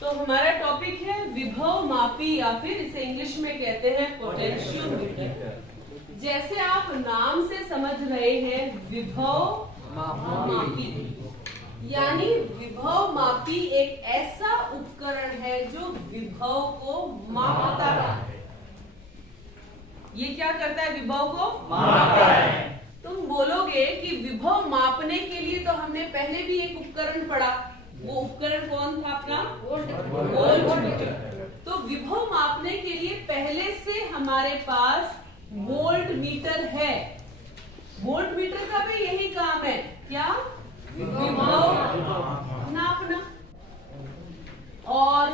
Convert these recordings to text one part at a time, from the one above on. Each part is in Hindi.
तो हमारा टॉपिक है विभव मापी या फिर इसे इंग्लिश में कहते हैं पोटेंशियोमीटर। जैसे आप नाम से समझ रहे हैं विभव मापी, यानी विभव मापी एक ऐसा उपकरण है जो विभव को मापता है। ये क्या करता है? विभव को मापता है। तुम बोलोगे कि विभव मापने के लिए तो हमने पहले भी एक उपकरण पढ़ा, वो उपकरण कौन था अपना? वोल्टमीटर। तो विभव मापने के लिए पहले से हमारे पास वोल्ट मीटर है। वोल्ट मीटर का भी यही काम है, क्या? विभव नापना। और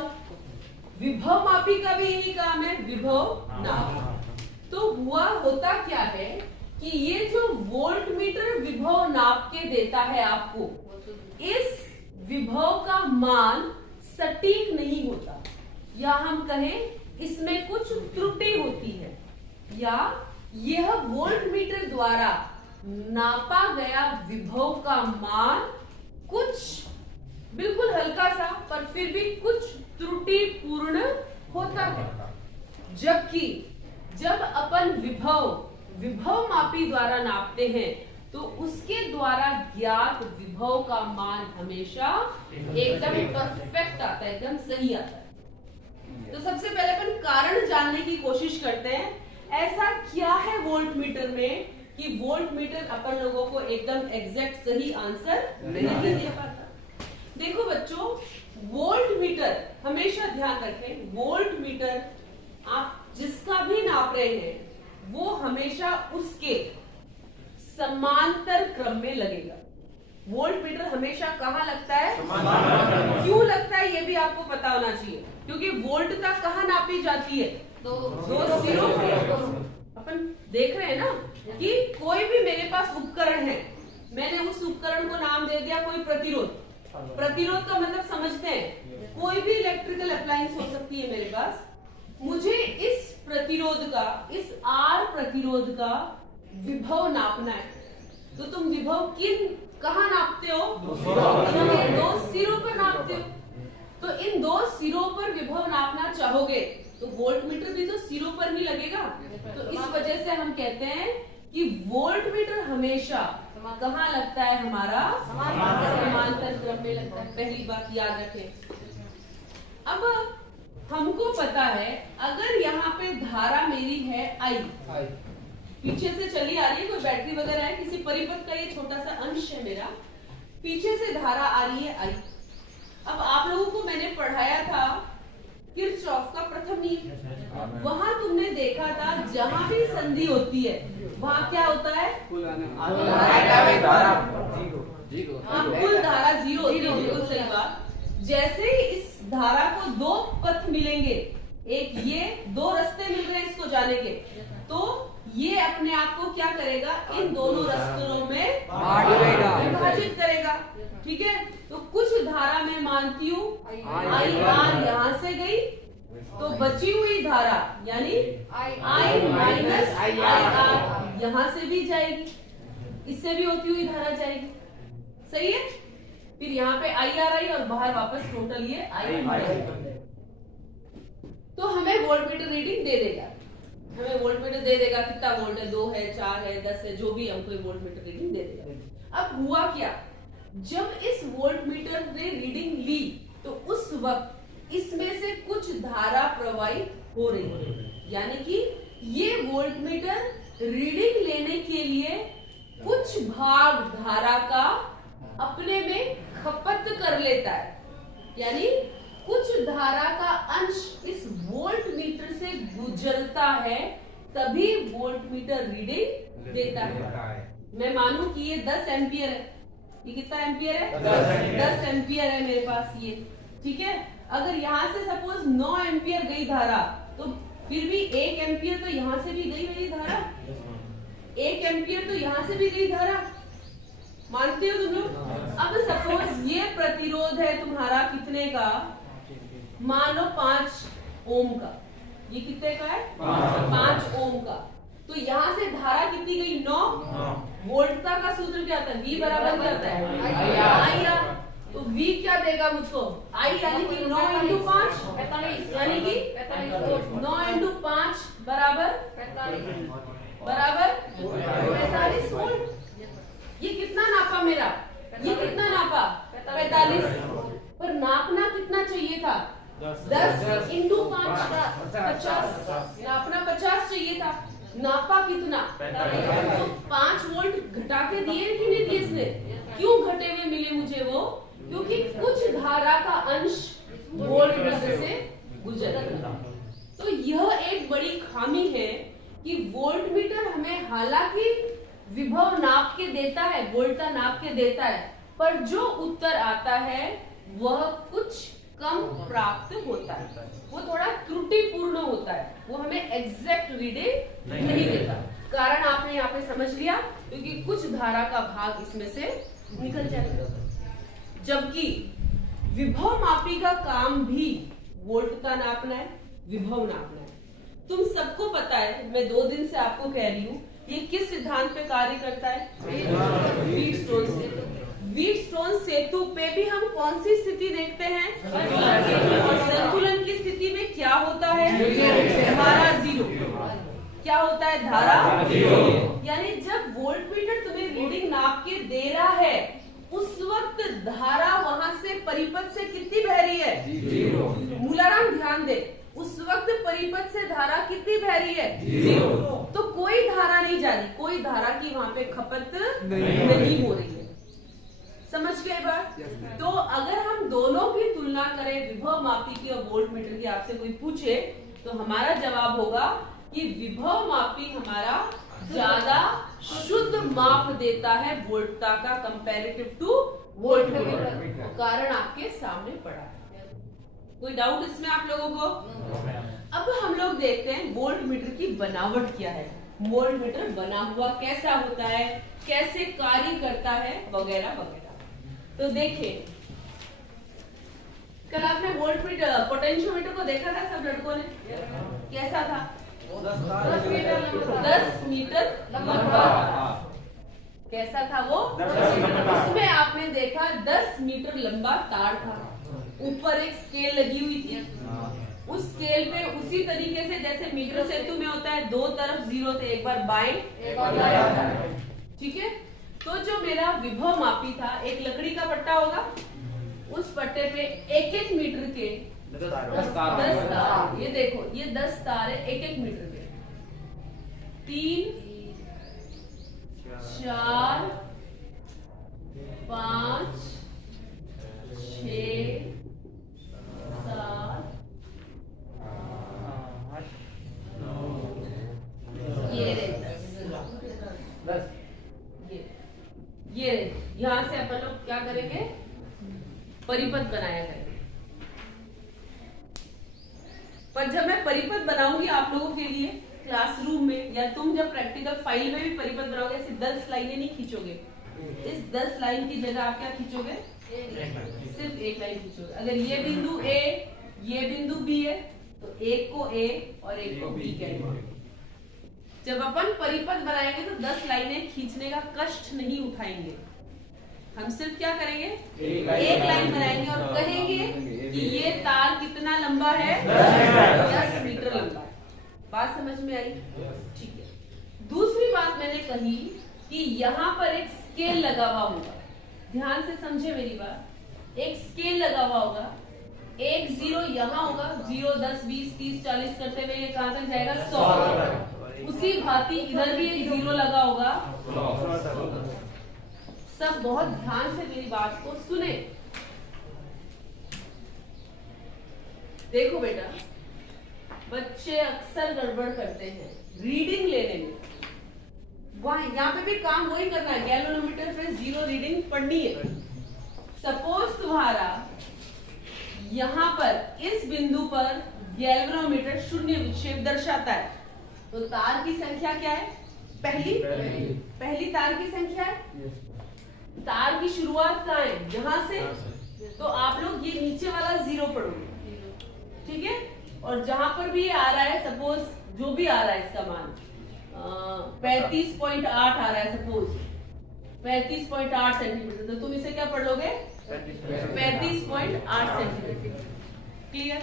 विभव मापी का भी यही काम है, विभव नापना। तो होता क्या है कि ये जो वोल्ट मीटर विभव नाप के देता है आपको, इस विभव का मान सटीक नहीं होता, या हम कहें इसमें कुछ त्रुटि होती है, या यह वोल्ट मीटर द्वारा नापा गया विभव का मान कुछ बिल्कुल हल्का सा पर फिर भी कुछ त्रुटिपूर्ण होता है। जबकि जब अपन विभव मापी द्वारा नापते हैं तो उसके द्वारा ज्ञात विभव का मान हमेशा एकदम परफेक्ट आता है, एकदम सही आता है। तो सबसे पहले अपन कारण जानने की कोशिश करते हैं, ऐसा क्या है वोल्ट मीटर में कि वोल्ट मीटर अपन लोगों को एकदम एग्जैक्ट सही आंसर नहीं दे पाता। देखो बच्चों, वोल्ट मीटर हमेशा ध्यान रखें, वोल्ट मीटर आप जिसका भी नाप रहे हैं वो हमेशा उसके समांतर क्रम में लगेगा। वोल्ट मीटर हमेशा कहाँ लगता है? क्यों लगता है ये भी आपको पता होना चाहिए, क्योंकि वोल्टता कहाँ नापी जाती है? दो सिरों पे। अपन देख रहे हैं ना कि कोई भी मेरे पास उपकरण है, मैंने उस उपकरण को नाम दे दिया कोई प्रतिरोध। प्रतिरोध का मतलब समझते हैं, कोई भी इलेक्ट्रिकल अप्लायंस हो सकती है मेरे पास। मुझे इस प्रतिरोध का, इस R प्रतिरोध का विभव नापना है। तो तुम विभव कहाँ नापते हो? दो सिरों पर नापते हो। तो इन दो सिरों पर विभव नापना चाहोगे तो वोल्ट मीटर भी तो सिरों पर ही लगेगा। तो इस वजह से हम कहते हैं कि वोल्ट मीटर हमेशा कहाँ लगता है? हमारा समांतर क्रम में लगता है। पहली बात याद रखें। अब हमको पता है अगर यहाँ पे धारा मेरी है I, पीछे से चली आ रही है, कोई बैटरी वगैरह है, किसी परिपथ का ये छोटा सा अंश है मेरा, पीछे से धारा आ रही है I। अब आप लोगों को मैंने पढ़ाया था किरचॉफ का प्रथम नियम। वहां तुमने देखा था जहां भी संधि होती है वहां क्या होता है? कुल धारा जीरो होती है। बिल्कुल सही बात। जैसे ही इस धारा को दो पथ मिलेंगे, एक ये दो रास्ते मिल रहे हैं इसको जाने के, तो ये अपने आप को क्या करेगा? इन दोनों रास्तों में विभाजित करेगा। ठीक है, तो कुछ धारा मैं मानती हूँ I R यहाँ से गई, तो बची हुई धारा यानी I माइनस I R यहाँ से भी जाएगी, इससे भी होती हुई धारा जाएगी। सही है? फिर यहाँ पे I R आई और बाहर वापस टोटल ये I। तो हमें वोल्ट मीटर रीडिंग दे देगा, हमें वोल्ट मीटर दे देगा कितना वोल्ट है, 2 है, 4 है, 10 है, जो भी हमको वोल्ट मीटर रीडिंग दे देगा। अब हुआ क्या, जब इस वोल्ट मीटर ने रीडिंग ली तो उस वक्त इसमें से कुछ धारा प्रवाहित हो रही है, यानी कि ये वोल्ट मीटर रीडिंग लेने के लिए कुछ भाग धारा का अपने में खपत कर लेता है, यानी कुछ धारा का अंश इस वोल्ट मीटर से गुजरता है, तभी वोल्ट मीटर रीडिंग देता है। मैं मानूं कि ये 10 एम्पियर है, ये कितना एम्पियर है? 10 एम्पियर है मेरे पास ये। ठीक है, अगर यहाँ से सपोज 9 एम्पियर गई धारा, तो फिर भी 1 एम्पियर तो यहाँ से भी गई मेरी धारा, 1 एम्पियर तो यहाँ से भी गई धारा। मानते हो तुम लोग? अब सपोज ये प्रतिरोध है तुम्हारा कितने का? मान लो 5 ओम का। ये कितने का है? 5 ओम का। तो यहाँ से धारा कितनी गई? 9। वोल्टता का सूत्र क्या होता है? V बराबर क्या होता है? IR। तो V क्या देगा मुझको? I यानी कि 9 इंटू 5 यानी कि 9 इंटू 5 बराबर 45 वोल्ट। ये कितना नापा मेरा? ये कितना नापा? 45। पर नापना कितना चाहिए था? 10 इंटू 5 50। नापना 50 चाहिए था, नापा कितना? तो 5 वोल्ट घटा के दिए कि नहीं दिए इसने? क्यों घटे हुए मिले मुझे वो? क्योंकि कुछ धारा का अंश वोल्ट मीटर से गुजर रहा। तो यह एक बड़ी खामी है कि वोल्ट मीटर हमें हालांकि विभव नाप के देता है, वोल्टता नाप के देता है, पर जो उत्तर आता है वह कुछ कम प्राप्त होता है, वो थोड़ा त्रुटिपूर्ण होता है, वो हमें एग्जैक्ट रीडिंग नहीं देता। कारण आपने यहाँ पे समझ लिया, क्योंकि कुछ धारा का भाग इसमें से निकल जाएगा। जबकि विभव मापी का काम भी वोल्टता नापना है, विभव नापना है। तुम सबको पता है, मैं 2 दिन से आपको कह रही हूँ, ये किस सिद्धांत पे कार्य करता है? व्हीटस्टोन सेतु। व्हीटस्टोन सेतु पे भी हम कौन सी स्थिति देखते हैं? संतुलन की स्थिति में क्या होता है? धारा 0। क्या होता है? धारा 0। यानी जब वोल्टमीटर तुम्हें रीडिंग नाप के दे रहा है, उस वक्त धारा वहां से परिपथ से कितनी बह रही है? 0। मूलाराम ध्यान दे, उस वक्त परिपथ से धारा कितनी बह रही है? 0। तो कोई धारा नहीं जा रही, कोई धारा की वहां पे खपत नहीं हो रही है। समझ गए बात? तो अगर हम दोनों की तुलना करें, विभव मापी की और वोल्ट मीटर की, आपसे कोई पूछे तो हमारा जवाब होगा कि विभव मापी हमारा ज्यादा शुद्ध माप देता है वोल्टता का कंपैरेटिव टू वोल्ट मीटर। कारण आपके सामने पड़ा है। कोई डाउट इसमें आप लोगों को? अब हम लोग देखते हैं वोल्ट मीटर की बनावट क्या है, वोल्ट मीटर बना हुआ कैसा होता है, कैसे कार्य करता है, वगैरह वगैरह। तो देखिए, कल आपने वोल्ट मीटर पोटेंशियोमीटर को देखा था सब लड़कों ने? कैसा था? 10 मीटर लंबा। कैसा था वो? उसमें आपने देखा 10 मीटर लंबा तार था, ऊपर एक स्केल लगी हुई थी। उस स्केल पे उसी तरीके से जैसे मीटर सेतु में होता है, 2 तरफ 0 थे, एक बार बाएं एक बार दाएं। ठीक है? तो जो मेरा विभव मापी था, एक लकड़ी का पट्टा होगा, उस पट्टे पे 1-1 मीटर के 10 तार। ये देखो, ये 10 तार है 1-1 मीटर के। 3 4 5 6 7 ये यहां से अपन लोग क्या करेंगे? परिपथ बनाया करेंगे। पर जब मैं परिपथ बनाऊंगी आप लोगों के लिए क्लासरूम में, या तुम जब प्रैक्टिकल फाइल में भी परिपथ बनाओगे, ऐसे 10 लाइनें नहीं खींचोगे। इस 10 लाइन की जगह आप क्या खींचोगे? सिर्फ एक लाइन खींचोगे। अगर ये बिंदु A, ये बिंदु B है, तो एक को A और एक को B कहेंगे। जब अपन परिपथ बनाएंगे तो 10 लाइनें खींचने का कष्ट नहीं उठाएंगे। हम सिर्फ क्या करेंगे? एक लाइन बनाएंगे और कहेंगे कि ये तार कितना लंबा है? 10 मीटर लंबा है। बात समझ में आई? ठीक है। दूसरी बात मैंने कही कि यहाँ पर एक स्केल लगा हुआ होगा। ध्यान से समझे मेरी बात। एक स्केल लगा हुआ होगा, एक 0 यहाँ होगा, 0 10 20 30 40 करते हुए ये कहां तक जाएगा? 100। उसी भांति इधर भी एक 0 लगा होगा। सब बहुत ध्यान से मेरी बात को सुने। देखो बेटा, बच्चे अक्सर गड़बड़ करते हैं रीडिंग लेने में। वहां यहाँ पे भी काम वही करना है, गैल्वेनोमीटर पे 0 रीडिंग पढ़नी है। सपोज तुम्हारा यहाँ पर इस बिंदु पर गैल्वेनोमीटर 0 विक्षेप दर्शाता है, तो तार की संख्या क्या है? पहली तार की संख्या है। तार की शुरुआत कहाँ है? जहां से। तो आप लोग ये नीचे वाला 0 पढ़ोगे, ठीक है? और जहां पर भी ये आ रहा है, सपोज जो भी आ रहा है इसका मान 35.8 आ रहा है, सपोज 35.8 सेंटीमीटर, तो तुम इसे क्या पढ़ लोगे? 35.8 सेंटीमीटर। क्लियर?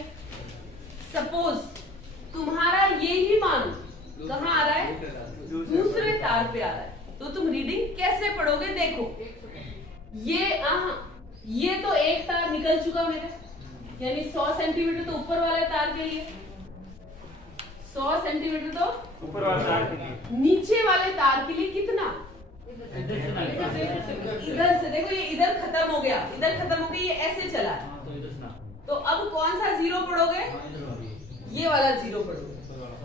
सपोज तुम्हारा ये ही मान कहाँ आ रहा है? दूसरे तार पे आ रहा है, तो तुम रीडिंग कैसे पढ़ोगे? देखो ये तो एक तार निकल चुका मेरा, यानी 100 सेंटीमीटर तो ऊपर वाले तार के लिए, 100 सेंटीमीटर तो ऊपर वाले तार के लिए, नीचे वाले तार के लिए कितना? इधर से देखो, ये इधर खत्म हो गया, इधर खत्म हो गया, ये ऐसे चला, तो अब कौन सा जीरो पढ़ोगे? ये वाला जीरो पढ़ोगे।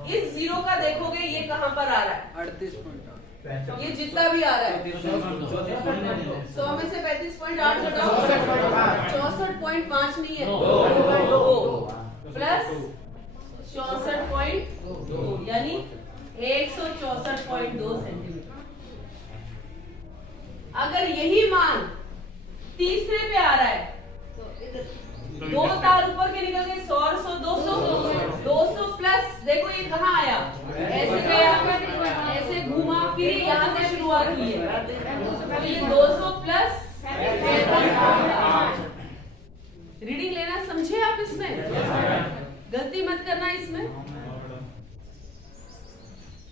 इस जीरो का देखोगे ये कहां पर आ रहा है? 38.8। ये जितना भी आ रहा है 100 में से 35.8 घटाओ 64.5 नहीं है, 2 प्लस 64.2 यानी 164.2 सेंटीमीटर। अगर यही मान तीसरे पे आ रहा है तो दो तार ऊपर के निकल गए, 100 और 100 200 प्लस देखो ये कहाँ आया? ऐसे गया, ऐसे घूमा, फिर यहाँ से शुरुआत हुई है, तो ये 200 प्लस 35.8। रीडिंग लेना समझे आप? इसमें गलती मत करना। इसमें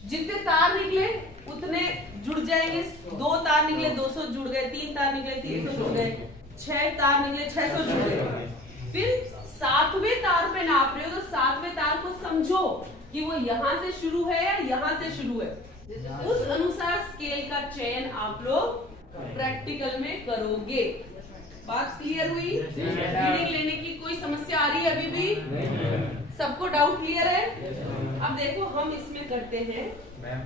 जितने तार निकले उतने जुड़ जाएंगे, 2 तार निकले 200 जुड़ गए, 3 तार निकले 300 जुड़ गए, 6 तार निकले 600 जुड़ गए। फिर 7वें तार पे नाप रहे हो तो 7वें तार को समझो कि वो यहाँ से शुरू है या यहाँ से शुरू है, उस अनुसार स्केल का चयन आप लोग प्रैक्टिकल में करोगे। बात क्लियर हुई? रीडिंग लेने की कोई समस्या आ रही है अभी भी? सबको डाउट क्लियर है? अब देखो हम इसमें करते हैं, मैम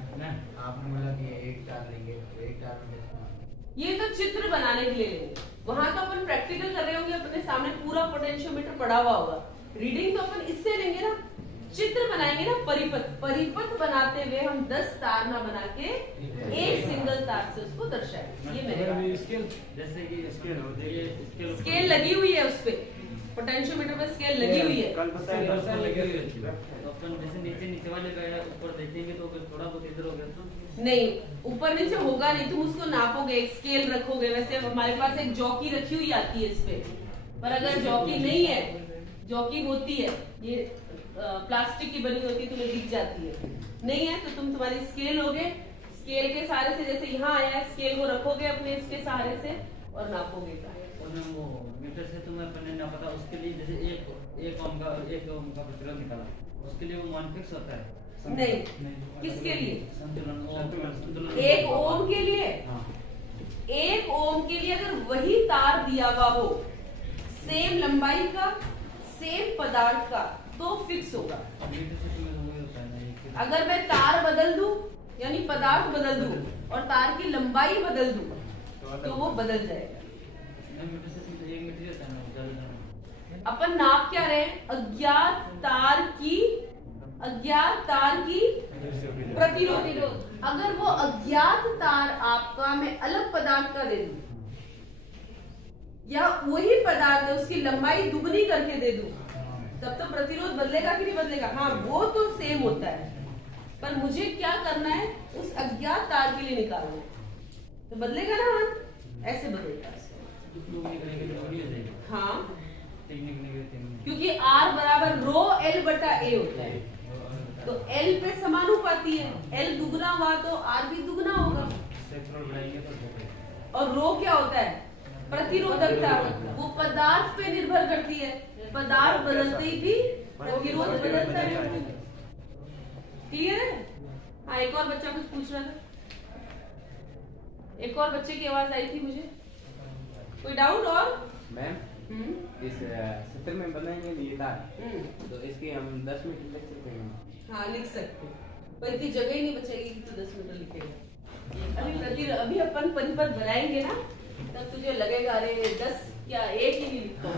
आपने बोला कि एक तार लेंगे, तो एक तार में ये तो चित्र बनाने के लिए लेंगे, वहां तो अपन प्रैक्टिकल कर रहे होंगे, अपने सामने पूरा पोटेंशियोमीटर पड़ा हुआ होगा। रीडिंग तो अपन इससे लेंगे ना, चित्र बनाएंगे ना, परिपथ बनाते हुए हम 10 तार ना बना के एक सिंगल तार से उसको दर्शाएंगे। ये मेरे स्केल, जैसे कि स्केल लगी हुई है, उस पे पोटेंशियोमीटर पे स्केल लगी हुई है। कल पता है लगी हुई है, तो अपन जैसे नीचे वाले का ऊपर देखेंगे तो थोड़ा बहुत इधर हो गया तो नहीं, ऊपर नीचे होगा नहीं, तुम उसको नापोगे, एक स्केल रखोगे। वैसे हमारे पास एक जॉकी रखी हुई आती है इस पे, पर अगर जॉकी नहीं है, जॉकी होती है ये प्लास्टिक की बनी होती है, तुम्हें दिख जाती है, नहीं है तो तुम तुम्हारी स्केल लोगे, स्केल के सहारे से जैसे यहाँ आया है स्केल को रखोगे अपने इसके सहारे से और नापोगे। वो मीटर से तुम्हें अपने ना पता, उसके लिए जैसे एक ओम का प्रतिरोध निकाला, उसके लिए वो मान फिक्स होता है? नहीं, किसके लिए? संतुलन 1 ओम के लिए। 1 ओम के लिए अगर वही तार दिया हुआ हो, सेम लंबाई का, सेम पदार्थ का, तो फिक्स होगा। अगर मैं तार बदल दूं यानी पदार्थ बदल दूं और तार की लंबाई बदल दूं तो वो बदल जाएगा। अपन नाप क्या रहे? अज्ञात तार की प्रतिरोध। अगर वो अज्ञात तार आपका मैं अलग पदार्थ का दे दूं या वही पदार्थ है उसकी लंबाई दुगनी करके दे दूं, तब तो प्रतिरोध बदलेगा कि नहीं बदलेगा? हाँ, वो तो सेम होता है, पर मुझे क्या करना है? उस अज्ञात तार के लिए निकालना है, तो बदलेगा ना? हाँ, ऐसे बदलेगा। हाँ, क्योंकि R बराबर रो L बटा A होता है, तो L पे समानुपाती है, L दुगना हुआ तो R भी दुगना होगा। और रो क्या होता है? प्रतिरोधकता, वो पदार्थ पे निर्भर करती है, पदार्थ बदलते ही भी प्रतिरोध बदलता है। क्लियर है? हाँ, एक और बच्चा कुछ पूछ रहा था, एक और बच्चे की आवाज आई थी मुझे, कोई डाउट? और मैम इस सत्र में बनाएंगे ये तार, तो इसके हम 10 मीटर लिख सकते हैं? हाँ, लिख सकते हैं, पर इतनी जगह ही नहीं बचेगी कि तो 10 मीटर लिखेगा। अभी अपन परिपथ बनाएंगे ना, तब तुझे लगेगा अरे 10 क्या, एक ही नहीं लिखता हूँ।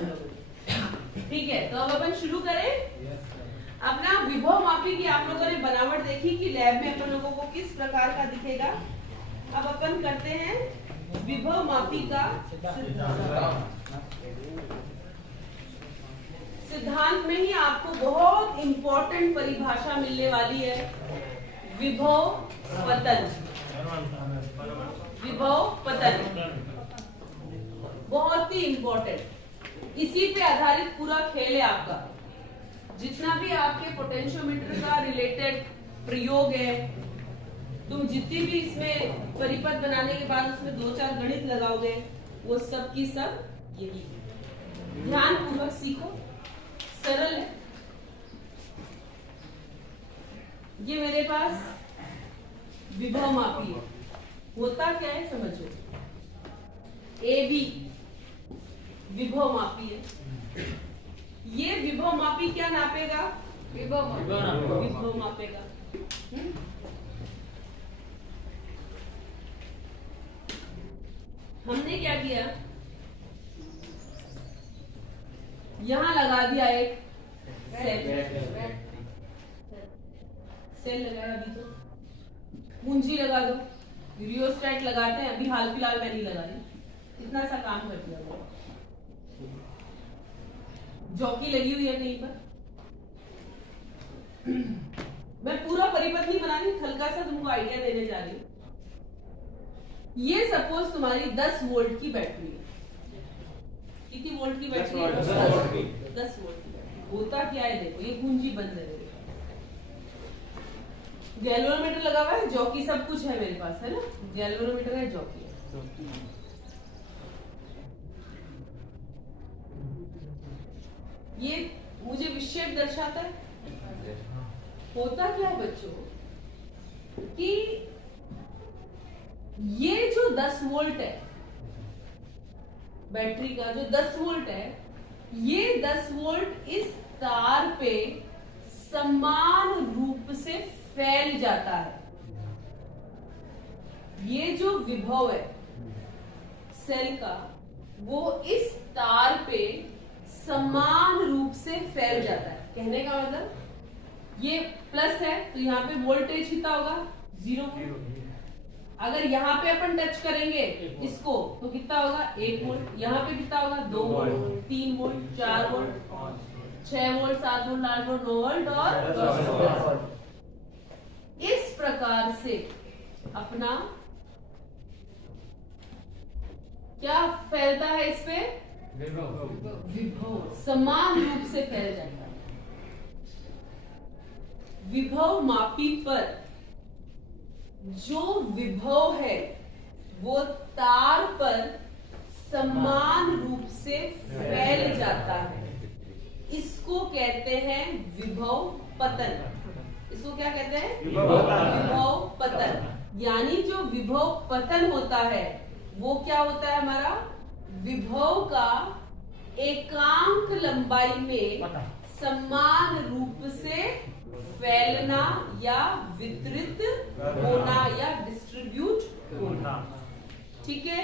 ठीक है, तो अब अपन शुरू करें। अपना विभव मापी की आप लोगों ने बनावट देखी कि लैब में अपन लोगों को किस प्रकार का दिखेगा। अब अपन करते हैं विभव मापी का सिद्धांत में ही आपको बहुत इंपॉर्टेंट परिभाषा मिलने वाली है, विभव पतन। विभव पतन बहुत बहुत ही इंपॉर्टेंट, इसी पे आधारित पूरा खेल है आपका। जितना भी आपके पोटेंशियोमीटर का रिलेटेड प्रयोग है, तुम जितनी भी इसमें परिपथ बनाने के बाद उसमें 2-4 गणित लगाओगे, वो सब की सब यही है। ध्यान पूर्वक सीखो, सरल है। ये मेरे पास विभव मापी है। होता क्या है समझो, ए बी विभव मापी है। ये विभव मापी क्या नापेगा? विभव मापेगा। हमने क्या किया, यहां लगा दिया एक सेल लगाया, अभी तो पूंजी लगा दो, रियोस्टेट लगाते हैं, अभी हाल फिलहाल मैं नहीं लगा रही, इतना सा काम कर दिया। जॉकी लगी हुई है कहीं पर। मैं पूरा परिपथ नहीं बना रही, हल्का सा तुमको आइडिया देने जा रही हूँ। ये सपोज तुम्हारी 10 वोल्ट की बैटरी है। कितनी वोल्ट की बैटरी है? 10 वोल्ट की बैटरी। होता क्या है देखो, ये कुंजी बंद है, गैल्वेनोमीटर लगा हुआ है, जॉकी सब कुछ है मेरे पास, है ना? गैल्वेनोमीटर है, जॉकी है। ये मुझे विक्षेप दर्शाता है। होता क्या है बच्चों कि ये जो 10 वोल्ट है, बैटरी का जो 10 वोल्ट है, ये 10 वोल्ट इस तार पे समान रूप से फैल जाता है। ये जो विभव है सेल का, वो इस तार पे समान रूप से फैल जाता है। कहने का मतलब, ये प्लस है तो यहाँ पे वोल्टेज कितना होगा? 0 वोल्ट। अगर यहाँ पे अपन टच करेंगे इसको तो कितना होगा? 1 वोल्ट। यहाँ पे कितना होगा? 2 volt, 3 volt, 4 volt, 6 volt, 7 volt, 8 volt, 9 volt और 10 वोल्ट। इस प्रकार से अपना क्या फैलता है? इस पे विभव समान रूप से फैल जाता है। विभव मापी पर जो विभव है वो तार पर समान रूप से फैल जाता है। इसको कहते हैं विभव पतन। इसको क्या कहते हैं? विभव पतन। यानी जो विभव पतन होता है वो क्या होता है? हमारा विभव का एकांक लंबाई में समान रूप से फैलना या वितरित होना या डिस्ट्रीब्यूट होना। ठीक है?